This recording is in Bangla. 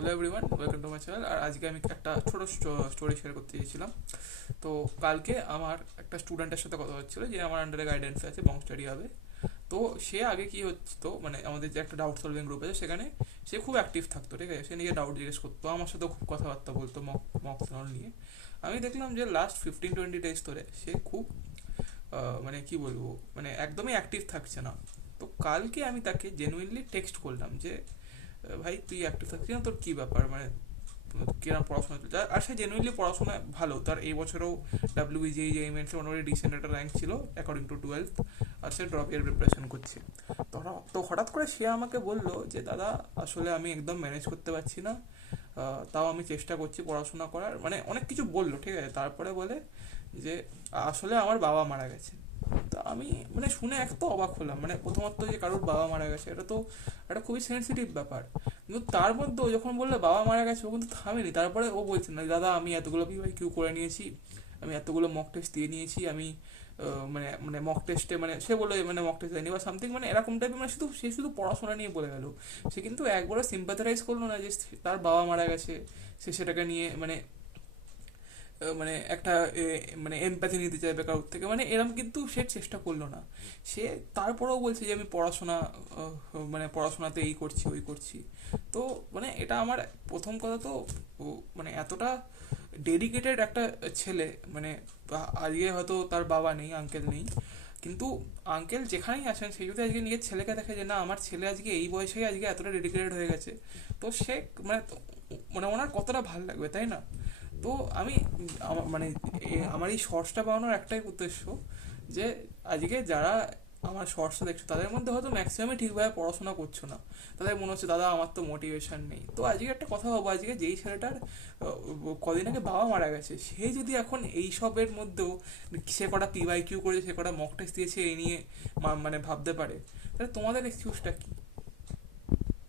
Hello everyone, welcome to my channel. আর আজকে আমি একটা ছোটো স্টোরি শেয়ার করতে চেয়েছিলাম। তো কালকে আমার একটা স্টুডেন্টের সাথে কথা হচ্ছিলো যে আমার আন্ডারে গাইডেন্স আছে, বং স্টাডি হবে। তো সে আগে কি হচ্ছে, মানে আমাদের যে একটা ডাউট সলভিং গ্রুপ আছে সেখানে সে খুব অ্যাক্টিভ থাকতো, ঠিক আছে। সে নিজে ডাউট জিজ্ঞেস করতো, আমার সাথেও খুব কথাবার্তা বলতো মক সলভ নিয়ে। আমি দেখলাম যে লাস্ট 15-20 ডেজ ধরে সে খুব মানে কি বলবো, মানে একদমই অ্যাক্টিভ থাকছে না। তো কালকে আমি তাকে জেনুইনলি টেক্সট করলাম যে ভাই তুই অ্যাক্টিভ থাকছিস না, তোর কী ব্যাপার, মানে কিরম পড়াশোনা চলছে। আর সে জেনুইনলি পড়াশোনা ভালো, তার এই বছরেও WBJEE মেন্সে মোটামুটি ডিসেন্ট একটা র্যাঙ্ক ছিল অ্যাকর্ডিং টু 12th। আর সে ড্রপ ইয়ার প্রিপারেশন করছে। তো হঠাৎ করে সে আমাকে বললো যে দাদা, আসলে আমি একদম ম্যানেজ করতে পারছি না, তাও আমি চেষ্টা করছি পড়াশোনা করার, মানে অনেক কিছু বললো, ঠিক আছে। তারপরে বলে যে আসলে আমার বাবা মারা গেছে। তা আমি মানে শুনে এক তো অবাক হলাম, মানে প্রথমত যে কারোর বাবা মারা গেছে এটা তো একটা খুবই সেন্সিটিভ ব্যাপার। কিন্তু তার মধ্যেও যখন বললে বাবা মারা গেছে, ও কিন্তু থামেনি। তারপরে ও বলছে না দাদা, আমি এতগুলো PYQ করে নিয়েছি, আমি এতগুলো মক টেস্ট দিয়ে নিয়েছি, আমি মানে মানে মক টেস্টে, মানে সে বলে মানে মক টেস্ট দেয়নি বা সামথিং, মানে এরকম টাইপের, মানে সে শুধু পড়াশোনা নিয়ে বলে গেল। সে কিন্তু একবারও সিম্পাথারাইজ করলো না যে তার বাবা মারা গেছে, সে সেটাকে নিয়ে মানে মানে একটা মানে এমপ্যাথি নিতে চাইবে কারোর থেকে, মানে এরম কিন্তু সে চেষ্টা করলো না। সে তারপরেও বলছে যে আমি পড়াশোনা, মানে পড়াশোনাতে এই করছি ওই করছি। তো মানে এটা আমার প্রথম কথা তো, মানে এতটা ডেডিকেটেড একটা ছেলে, মানে আজকে হয়তো তার বাবা নেই, আঙ্কেল নেই, কিন্তু আঙ্কেল যেখানেই আসেন সে যদি আজকে নিজের ছেলেকে দেখে যে না আমার ছেলে আজকে এই বয়সেই আজকে এতটা ডেডিকেটেড হয়ে গেছে, তো সে মানে মানে ওনার কতটা ভালো লাগবে, তাই না? তো আমি মানে আমার এই শর্টসটা বানানোর একটাই উদ্দেশ্য যে আজকে যারা আমার শর্টসটা দেখছো তাদের মধ্যে হয়তো ম্যাক্সিমামই ঠিকভাবে পড়াশোনা করছো না। তাদের মনে হচ্ছে দাদা আমার তো মোটিভেশন নেই। তো আজকে একটা কথা ভাবো, আজকে যেই ছেলেটার কদিন আগে বাবা মারা গেছে, সে যদি এখন এই সবের মধ্যেও সে কটা PYQ করেছে, সে কটা মক টেস্ট দিয়েছে এই নিয়ে মানে ভাবতে পারে, তাহলে তোমাদের এক্সকিউজটা কি?